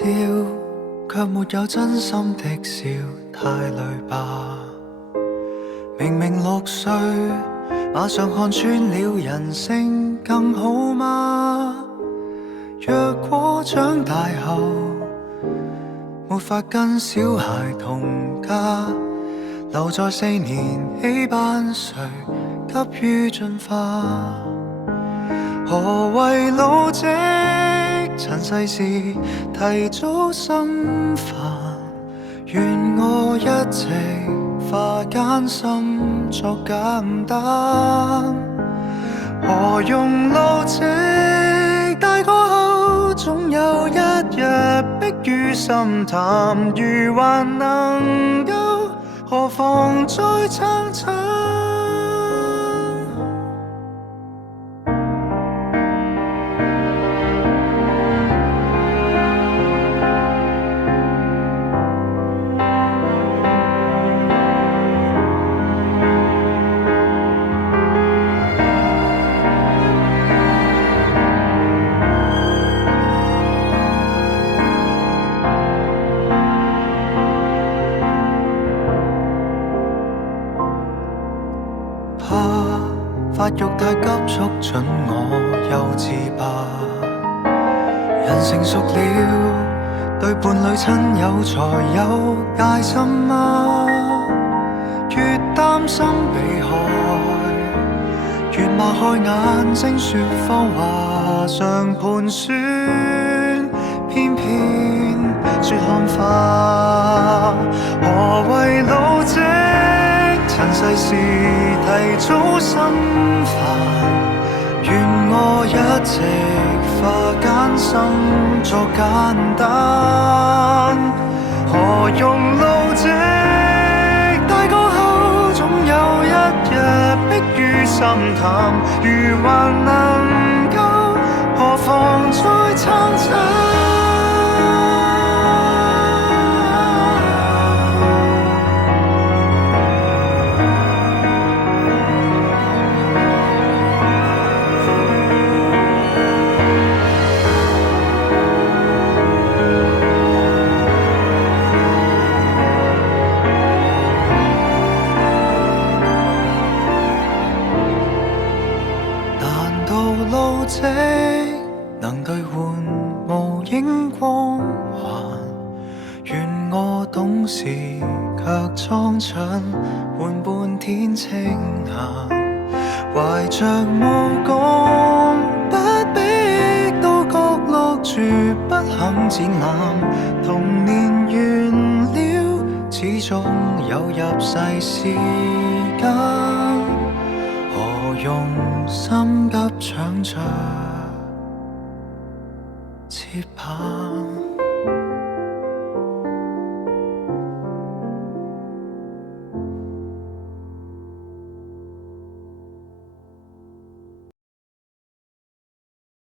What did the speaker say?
笑，卻沒有真心的笑，太累吧。明明6歲，馬上看穿了人性更好嗎？若果長大後，沒法跟小孩同家，留在4年起班，誰急於進化？何謂老積塵世事，提早心煩？願我一直化艱辛作簡單。何用老積？大個後總有一日迫於心淡，如還能夠，何妨再撐撐？發育太急促，准我幼稚吧。人成熟了，對伴侶親友才有戒心嗎？越擔心被害，越擘開眼睛說謊話，常盤算，偏偏說看法。何謂老積？塵世事提早心煩，願我一直化艱辛作簡單。何用老積？大個後總有一日迫於心淡，如還能夠，何妨再撐撐？老積能兌換無影光環，願我懂事卻裝蠢，換半天清閒，懷着無講，不逼到角落絕不肯展覽。童年完了，始終有入世時間，何用心急搶着接棒？